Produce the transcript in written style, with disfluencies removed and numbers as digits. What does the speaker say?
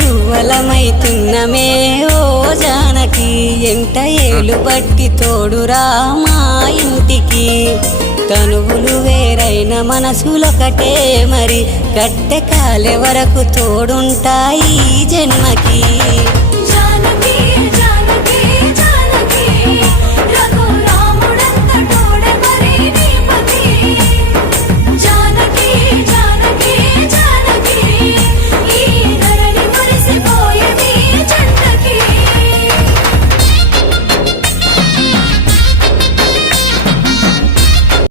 గువ్వలమైతున్నమే ఓ జానకి ఎంట ఏలు బట్టి తోడురా మా ఇంటికి తనువులు వేరైన మనసులొకటే మరి కట్టె కాలే వరకు తోడుంటాయి జన్మకి